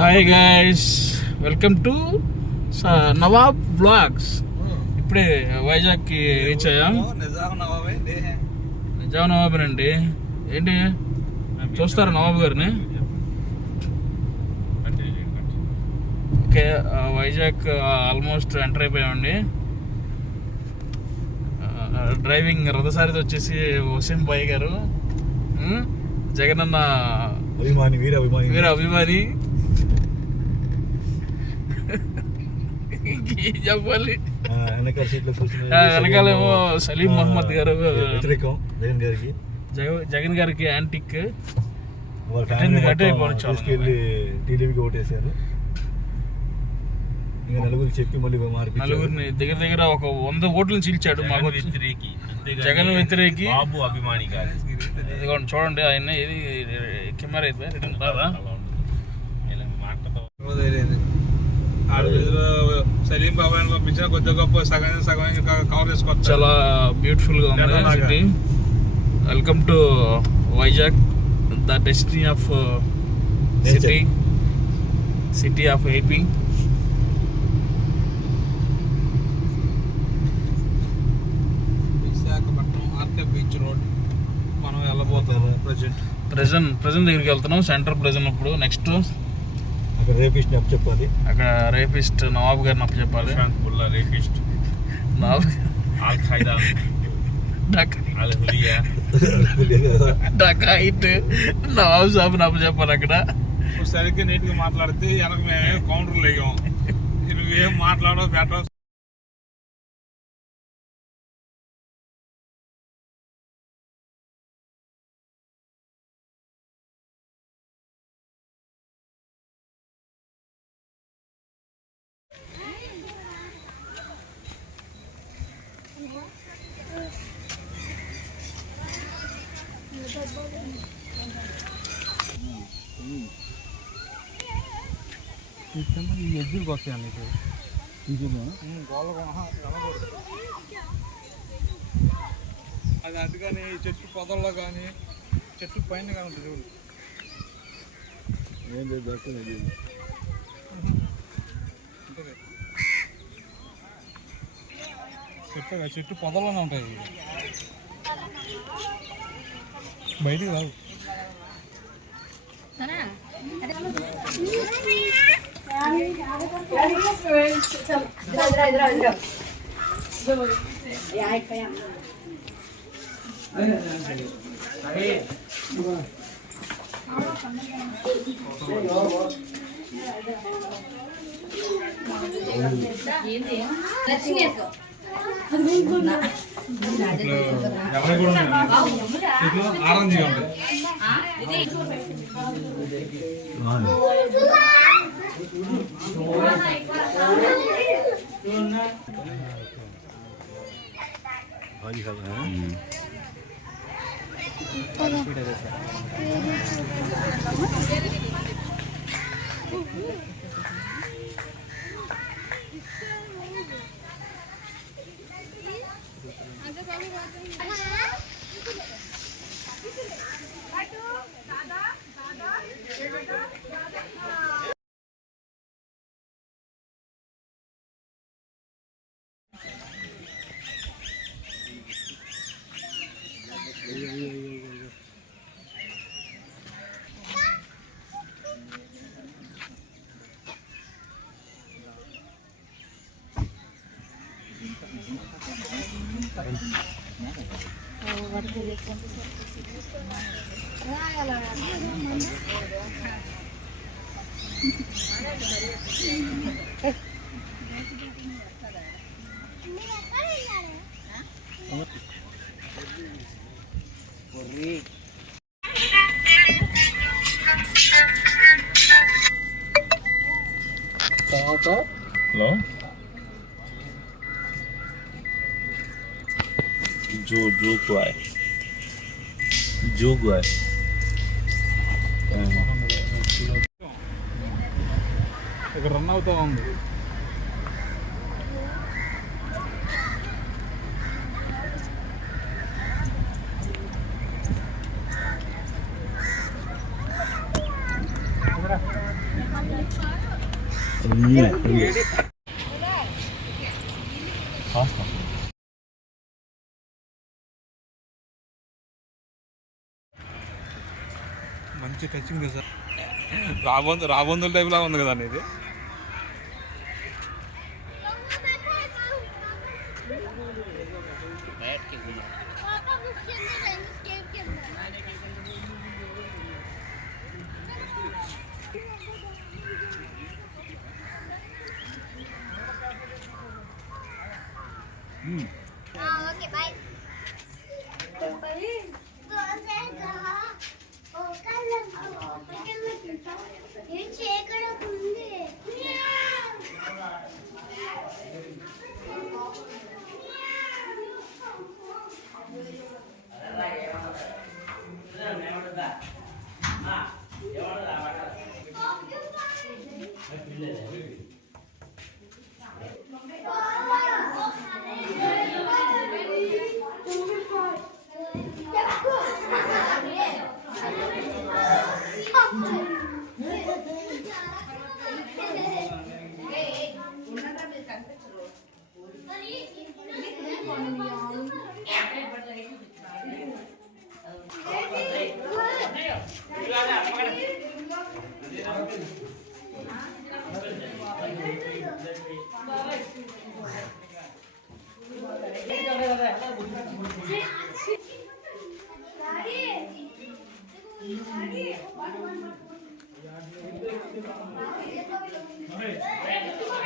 Hi guys, welcome to Nawab vlogs. ఇప్పుడే వైజాగ్కి reach అయ్యాం. నిజాం నవాబేనండి. ఏంటి చూస్తారా నవాబ్ గారిని? ఓకే, వైజాగ్ ఆల్మోస్ట్ ఎంటర్ అయిపోయామండి. డ్రైవింగ్ రథసారిది వచ్చేసి వసీం భాయ్ గారు, జగన్ అన్న వీర అభిమాని. చెప్పాలి, వెనకాలేమో సలీం మహమ్మద్ గారు, జగన్ గారికి యాంటిక్ టీడీపీకి ఓటేశారు. నలుగురిని దగ్గర ఒక 100 ఓట్లను చీల్చాడు. మాకు జగన్ వ్యతిరేకి బాబు అభిమాని గారు చూడండి. ఆయన ఏది కెమెరా అయితే రిటర్న్ రాదా? సలీం బాబాయ్ పంపించిన కొద్ది గొప్ప సగం కవర్ చేసుకోవచ్చు. చాలా బ్యూటిఫుల్ గా ఉంది city. Welcome to Vizag, the destiny of city of AP. Visakhapatnam RK beach road మనం వెళ్ళబోతున్నాం. ప్రెజెంట్ దగ్గరికి వెళ్తున్నాం. Centre present. ఇప్పుడు నెక్స్ట్ రేపిస్ట్ చెప్పాలి. అక్కడ రేపిస్ట్ నవాబ్ గారిని అప్పచెప్పాలి. రేపిస్ట్ డకాయిట్ నవాబ్ సాబ్ అప్పచెప్పాలి. అక్కడ సరిగ్గా నీట్ గా మాట్లాడితే వెనక మేమే కౌంటర్లు వేయం. నువ్వేం మాట్లాడో పెట్ట. ఎద్దులకు వస్తాయి నీకు అది అటు కానీ చెట్టు పొదల్లో కానీ చెట్టు పైన కానీ ఉంటుంది. చెట్టు పొదల్లోనే ఉంటాయి, బయటికి రావు. ఆరెంజ్ ఉంటుంది. హలో, జూగుయ్ ఇక్కడ రన్ అవుతా ఉంది. మంచి టచింగ్ సార్. రాబందుల టైప్ లా ఉంది కదా ఇది. Okay boy. ఏం చేయకూడదు.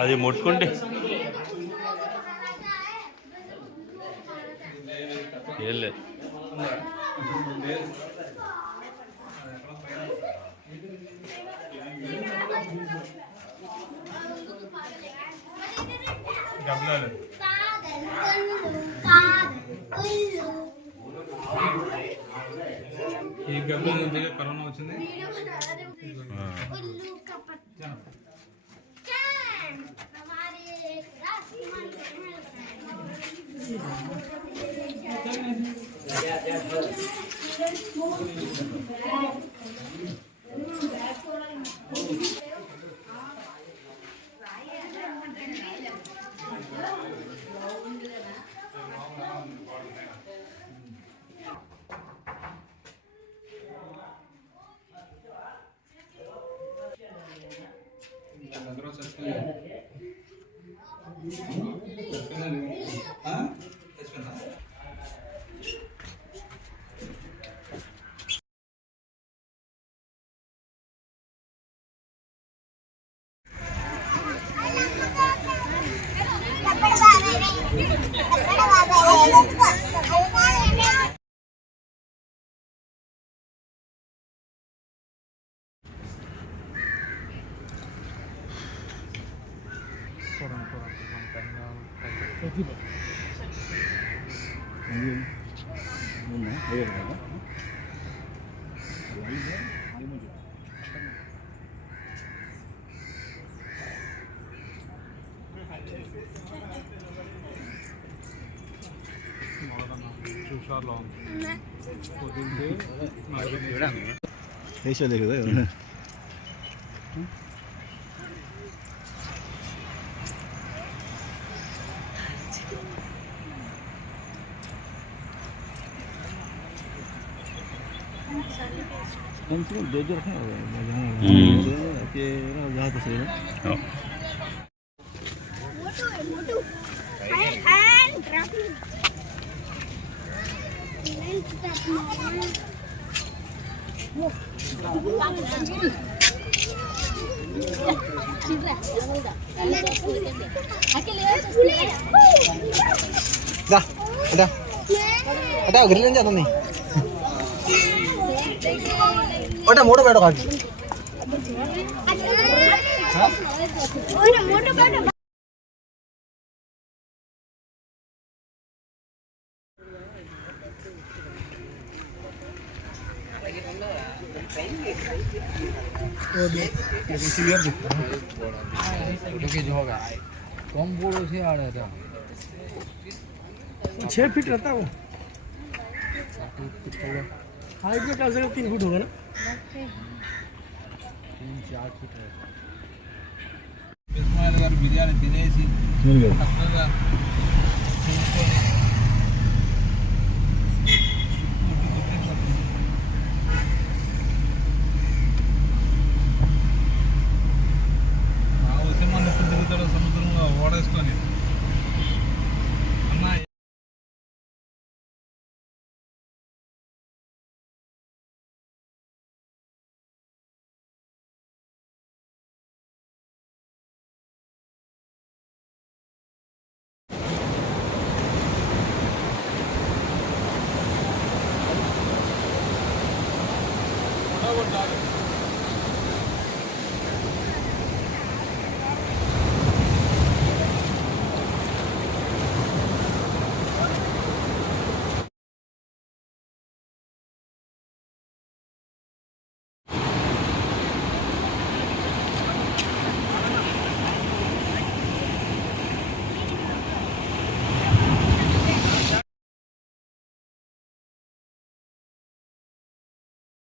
అది ముట్టుకుంటే ఏం లేదు. ఈ గబ్బల నుంచి కరోనా వచ్చింది. ऐसा देखो है दो जो रखे जहाँ तो सही है गिरले जाता नहीं ओटा मोटो बैठो काकी मोटो बैठो कम बोलो से आ रहा था 6 फीट रहता वो हाइट में कम से कम 3 फुट होगा ना 3-4 फीट रहता గారు బిర్యానీ తినేసి చక్కగా చూసుకొని